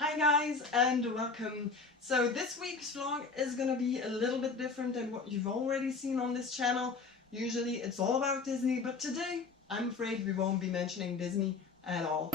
Hi guys and welcome. So this week's vlog is gonna be a little bit different than what you've already seen on this channel. Usually it's all about Disney, but today I'm afraid we won't be mentioning Disney at all.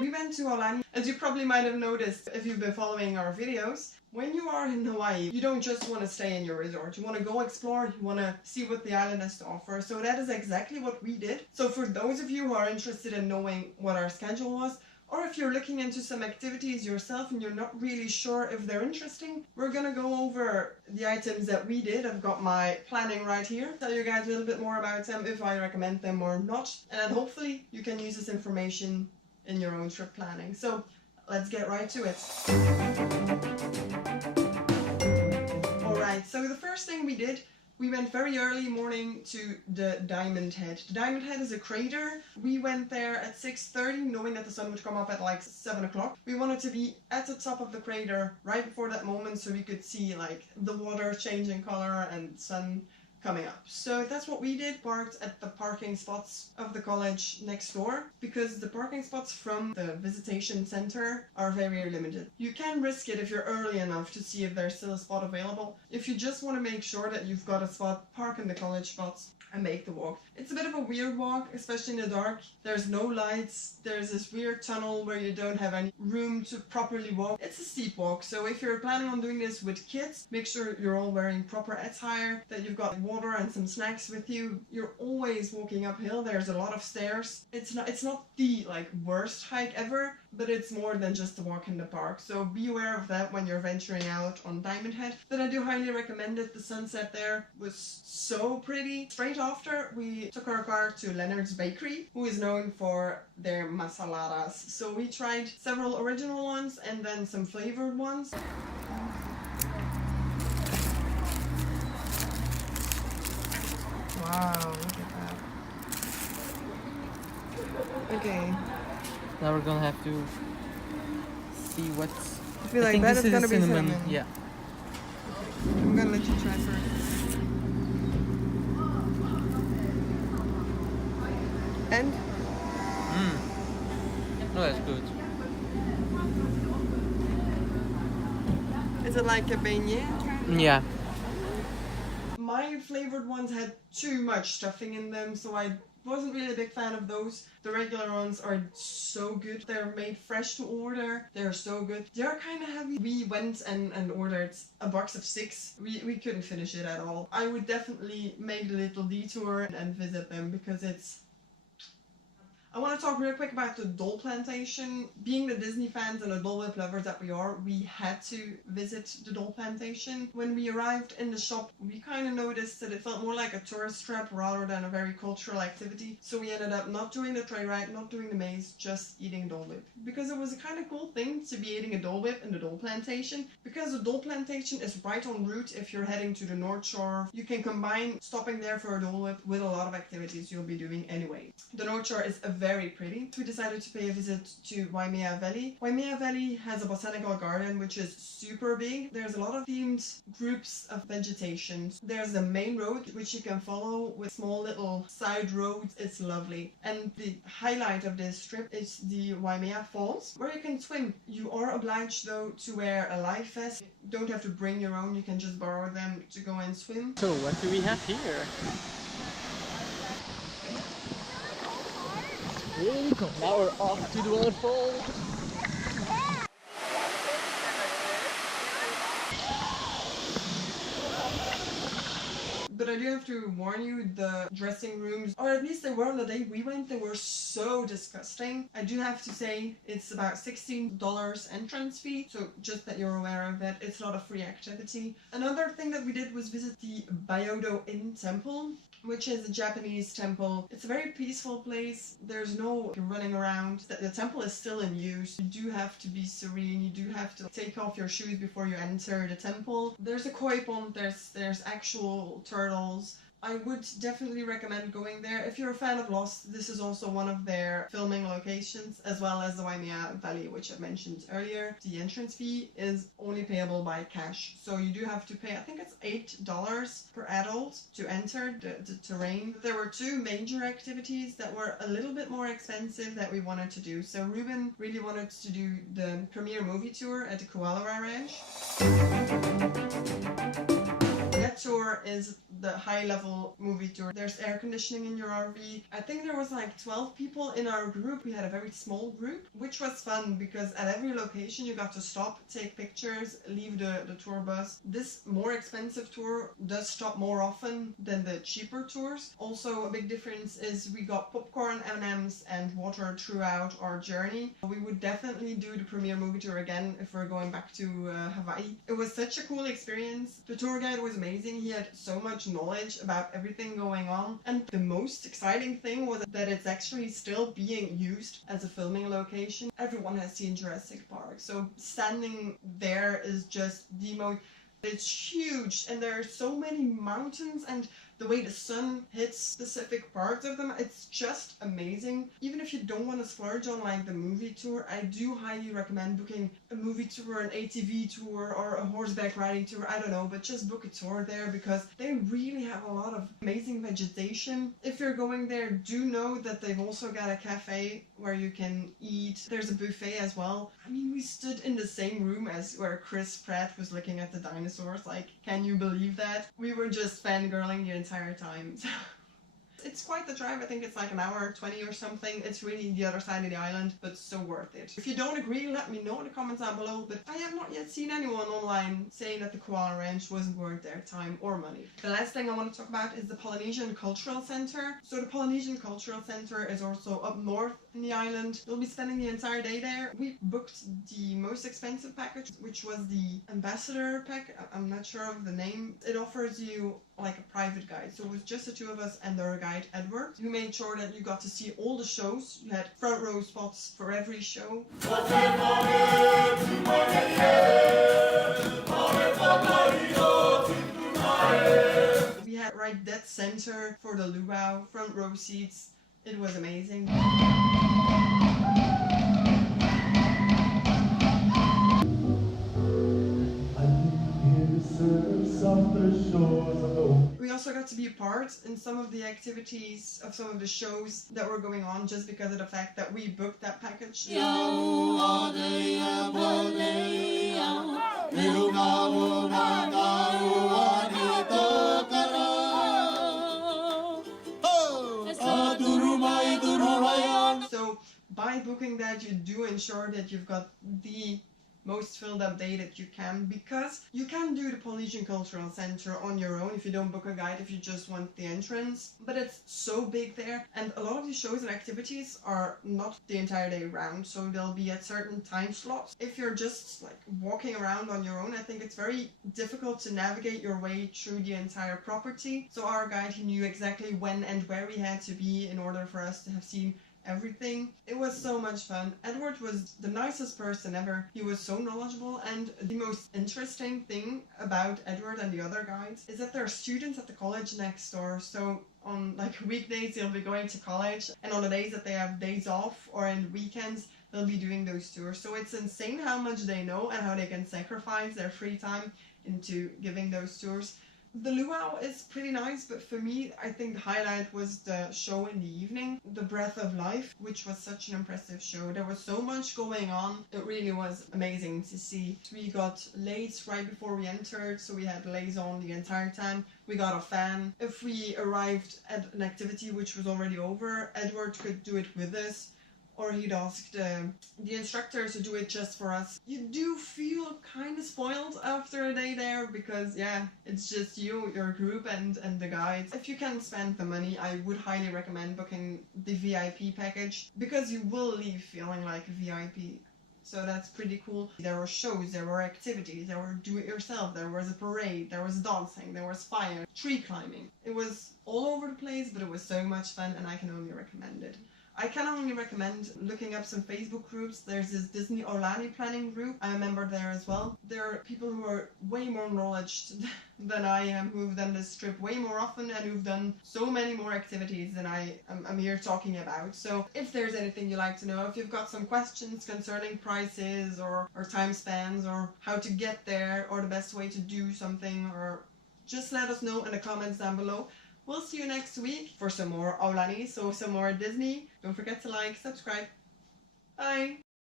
We went to Aulani. As you probably might have noticed if you've been following our videos, when you are in Hawaii, you don't just want to stay in your resort. You want to go explore, you want to see what the island has to offer. So that is exactly what we did. So for those of you who are interested in knowing what our schedule was, or if you're looking into some activities yourself and you're not really sure if they're interesting, we're gonna go over the items that we did. I've got my planning right here. Tell you guys a little bit more about them, if I recommend them or not. And then hopefully you can use this information in your own trip planning. So let's get right to it. Alright, so the first thing we did, we went very early morning to the Diamond Head. The Diamond Head is a crater. We went there at 6:30, knowing that the sun would come up at like 7 o'clock. We wanted to be at the top of the crater right before that moment so we could see like the water changing color and sun coming up. So that's what we did, parked at the parking spots of the college next door, because the parking spots from the visitation center are very limited. You can risk it if you're early enough to see if there's still a spot available. If you just want to make sure that you've got a spot, park in the college spots and make the walk. It's a bit of a weird walk, especially in the dark. There's no lights, there's this weird tunnel where you don't have any room to properly walk. It's a steep walk, so if you're planning on doing this with kids, make sure you're all wearing proper attire, that you've got water and some snacks with you. You're always walking uphill, there's a lot of stairs. It's not the like worst hike ever, but it's more than just a walk in the park. So be aware of that when you're venturing out on Diamond Head. But I do highly recommend it. The sunset there was so pretty. Straight after, we took our car to Leonard's Bakery, who is known for their masaladas. So we tried several original ones and then some flavored ones. Wow, look at that. Okay. Now we're gonna have to see what's... I feel like that is gonna be cinnamon. Yeah. I'm gonna let you try first. And? No, that's good. Is it like a beignet? Yeah. My flavored ones had too much stuffing in them, so I wasn't really a big fan of those. The regular ones are so good. They're made fresh to order. They're so good. They're kind of heavy. We went and ordered a box of 6. We couldn't finish it at all. I would definitely make the little detour and visit them because it's... I want to talk real quick about the Dole Plantation. Being the Disney fans and the Dole Whip lovers that we are, we had to visit the Dole Plantation. When we arrived in the shop, we kind of noticed that it felt more like a tourist trap rather than a very cultural activity. So we ended up not doing the tray ride, not doing the maze, just eating Dole Whip. Because it was a kind of cool thing to be eating a Dole Whip in the Dole Plantation. Because the Dole Plantation is right en route if you're heading to the North Shore. You can combine stopping there for a Dole Whip with a lot of activities you'll be doing anyway. The North Shore is very pretty. We decided to pay a visit to Waimea Valley. Waimea Valley has a botanical garden which is super big. There's a lot of themed groups of vegetation. There's the main road which you can follow with small little side roads. It's lovely. And the highlight of this trip is the Waimea Falls where you can swim. You are obliged though to wear a life vest. You don't have to bring your own, you can just borrow them to go and swim. So what do we have here? Now we're off to the waterfall. But I do have to warn you, the dressing rooms, or at least they were on the day we went, they were so disgusting. I do have to say it's about $16 entrance fee, so just that you're aware of that. It's not a free activity. Another thing that we did was visit the byodo-in temple, which is a Japanese temple. It's a very peaceful place. There's no running around. The temple is still in use. You do have to be serene. You do have to take off your shoes before you enter the temple. There's a koi pond. There's actual turtles. I would definitely recommend going there. If you're a fan of Lost, this is also one of their filming locations, as well as the Waimea Valley, which I mentioned earlier. The entrance fee is only payable by cash, so you do have to pay, I think it's $8 per adult to enter the terrain. There were two major activities that were a little bit more expensive that we wanted to do. So Ruben really wanted to do the premiere movie tour at the Koalara Ranch. That tour is the high-level movie tour. There's air conditioning in your RV. I think there was like 12 people in our group. We had a very small group, which was fun because at every location you got to stop, take pictures, leave the tour bus. This more expensive tour does stop more often than the cheaper tours. Also, a big difference is we got popcorn, M&Ms, and water throughout our journey. We would definitely do the premiere movie tour again if we're going back to Hawaii. It was such a cool experience. The tour guide was amazing. He had so much knowledge about everything going on, and the most exciting thing was that it's actually still being used as a filming location. Everyone has seen Jurassic Park, so standing there is just the most... It's huge, and there are so many mountains, and the way the sun hits specific parts of them, it's just amazing. Even if you don't want to splurge on like the movie tour, I do highly recommend booking a movie tour, an ATV tour, or a horseback riding tour, I don't know, but just book a tour there because they really have a lot of amazing vegetation. If you're going there, do know that they've also got a cafe where you can eat. There's a buffet as well. I mean, we stood in the same room as where Chris Pratt was looking at the dinosaurs. Like, can you believe that? We were just fangirling the entire time. It's quite the drive. I think it's like an hour 20 or something. It's really the other side of the island, but so worth it. If you don't agree, let me know in the comments down below, but I have not yet seen anyone online saying that the Koala Ranch wasn't worth their time or money. The last thing I want to talk about is the Polynesian Cultural Center. So the Polynesian Cultural Center is also up north in the island. We'll be spending the entire day there. We booked the most expensive package, which was the Ambassador pack. I'm not sure of the name. It offers you like a private guide. So it was just the two of us and our guide Edward, who made sure that you got to see all the shows. You had front row spots for every show. We had right dead center for the luau, front row seats. It was amazing. We also got to be a part in some of the activities of some of the shows that were going on just because of the fact that we booked that package. So by booking that, you do ensure that you've got the most filled up day that you can, because you can do the Polynesian Cultural Center on your own if you don't book a guide, if you just want the entrance, but it's so big there, and a lot of these shows and activities are not the entire day round, so they'll be at certain time slots. If you're just like walking around on your own, I think it's very difficult to navigate your way through the entire property. So our guide, he knew exactly when and where we had to be in order for us to have seen everything. It was so much fun. Edward was the nicest person ever. He was so knowledgeable, and the most interesting thing about Edward and the other guides is that there are students at the college next door. So on like weekdays they'll be going to college, and on the days that they have days off or in weekends they'll be doing those tours. So it's insane how much they know and how they can sacrifice their free time into giving those tours. The luau is pretty nice, but for me, I think the highlight was the show in the evening, The Breath of Life, which was such an impressive show. There was so much going on. It really was amazing to see. We got lays right before we entered, so we had lays on the entire time. We got a fan. If we arrived at an activity which was already over, Edward could do it with us, or he'd ask the instructors to do it just for us. You do feel kind of spoiled after a day there because, yeah, it's just you, your group, and the guides. If you can spend the money, I would highly recommend booking the VIP package because you will leave feeling like a VIP. So that's pretty cool. There were shows, there were activities, there were do-it-yourself, there was a parade, there was dancing, there was fire, tree climbing. It was all over the place, but it was so much fun, and I can only recommend it. I can only recommend looking up some Facebook groups. There's this Disney Aulani planning group. I'm a member there as well. There are people who are way more knowledge than I am, who've done this trip way more often and who've done so many more activities than I'm here talking about. So if there's anything you'd like to know, if you've got some questions concerning prices or time spans or how to get there or the best way to do something, or just let us know in the comments down below. We'll see you next week for some more Aulani, so some more Disney. Don't forget to like, subscribe. Bye!